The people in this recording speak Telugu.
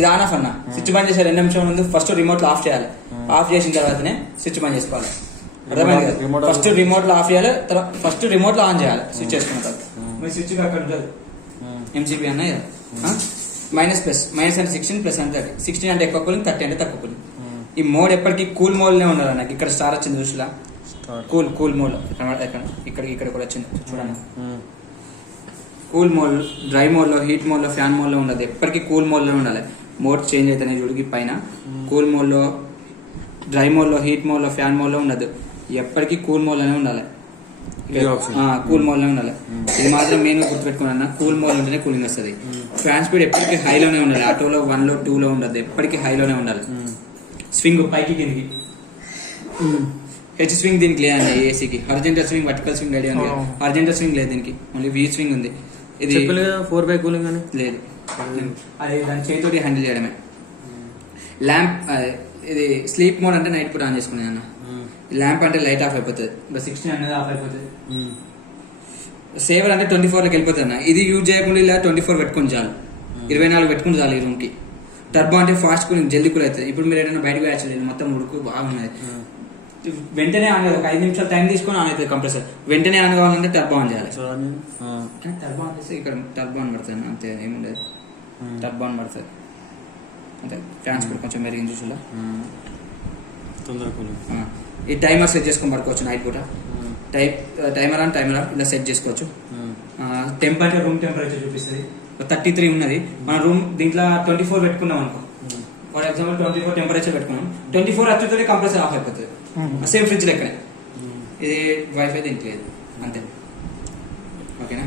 ఇది ఆన్ ఆఫ్ అన్న. స్విచ్ బంద్ చేసే 2 నిమిషం ముందు ఫస్ట్ రిమోట్ లో ఆఫ్ చేయాలి. ఆఫ్ చేసిన తర్వాతనే స్విచ్ బంద్ చేసుకోవాలి. అర్థమైంది కదా? ఫస్ట్ రిమోట్ లో ఆఫ్ చేయాలి, ఫస్ట్ రిమోట్ లో ఆన్ చేయాలి స్విచ్ చేసుకున్న తర్వాత. మీ స్విచ్ అక్కడ ఉంటుంది ఎంసీబీ అన్న. మైనస్ ప్లస్, మైనస్ అంటే 16, ప్లస్ అంటే 30. 16 అంటే ఎక్కువ కూలింగ్, 30 అంటే తక్కువ కూలింగ్. ఈ మోడ్ ఎప్పటికీ కూల్ మోడ్ లోనే ఉండాలి నాకు. ఇక్కడ స్టార్ వచ్చింది చూసిలా, కూల్ మోడ్ ఇక్కడ కూడా వచ్చింది చూడండి. కూల్ మోడ్, డ్రై మోడ్ లో, హీట్ మోడ్ లో, ఫ్యాన్ మోడ్ లో ఉండదు. ఎప్పటికీ కూల్ మోడ్ లో ఉండాలి. మోడ్ చేంజ్ అవుతాయి చూడికి పైన. కూల్ మోడ్ లో, డ్రై మోడ్ లో, హీట్ మోడ్ లో, ఫ్యాన్ మోడ్ లో ఉండదు. ఎప్పటికీ కూల్ మోడ్ లోనే ఉండాలి. కూల్ మోడ్ లో ఉండాలి. ఇది మాత్రం మెయిన్ గా గుర్తుపెట్టుకున్నా. కూల్ మోడ్ ఉంటేనే కూలింగ్ వస్తుంది. ఫ్యాన్ స్పీడ్ ఎప్పటికీ హైలోనే ఉండాలి. ఆటోలో 1 లో 2 లో ఉండదు. ఎప్పటికీ హైలోనే ఉండాలి. స్వింగ్ పైకి కిందికి. హెచ్ స్వింగ్ దీనికి లేదండి ఏసీకి. Horizontal swing, vertical swing idea ఉంది. హారిజాంటల్ స్వింగ్ లేదు దీనికి, ఓన్లీ వీ స్వింగ్ ఉంది. ఇది 4x కూలింగ్ అని లేదు. అది దాని చేతితోటి హ్యాండిల్ చేయడమే. ల్యాంప్ ఇది స్లీప్ మోడ్ అంటే నైట్ పూట ఆన్ చేసుకునే అన్న. ల్యాంప్ అంటే లైట్ ఆఫ్ అయిపోతుంది. 16 అనేది ఆఫ్ అయిపోతుంది. సేవర్ అంటే 24 లోకి వెళ్ళిపోతుంది అన్న. ఇది యూజ్ చేయకుండా ఇలా 24 పెట్టుకుని చాలు, 24 పెట్టుకుని చాలు ఈ రూమ్ కి. టర్బో అంటే ఫాస్ట్ కూలింగ్, జల్దీ కూల్ అవుతుంది. ఇప్పుడు మీరు ఏదైనా బయటకు వేయచ్చు, మొత్తం ఉడుకు బాగున్నది. వెంటనే ఆన్ కాదు, ఒక 5 నిమిషాలు టైం తీసుకొని ఆన్ అవుతుంది కంప్రెసర్. వెంటనే ఆన్ కావాలంటే టర్బో ఆన్ చేయాలి. టర్బో ఆన్ చేస్తే ఇక్కడ టర్బో ఆన్ పడుతుంది అంతే, ఏముండదు. టర్బో ఆన్ పడుతుంది అంతే. ఫ్యాన్స్ కూడా కొంచెం మెరిగిన చూసిలా. ఈ టైమర్ సెట్ చేసుకొని పడుకోవచ్చు నైట్ పూట. టైమర్ ఆన్ ఇలా సెట్ చేసుకోవచ్చు. టెంపరేచర్, రూమ్ టెంపరేచర్ చూపిస్తుంది. 33 ఉన్నది. మన రూమ్ దీంట్లో 24 పెట్టుకున్నాం అనుకో. ఫర్ ఎగ్జాంపుల్ 24 టెంపరేచర్ పెట్టుకున్నాం. 24 వచ్చేతో కంప్రెసర్ ఆఫ్ అయిపోతుంది. సేమ్ ఫ్రిడ్జ్ లెక్కనే. ఇది వైఫై దీనికి లేదు అంతే. ఓకేనా?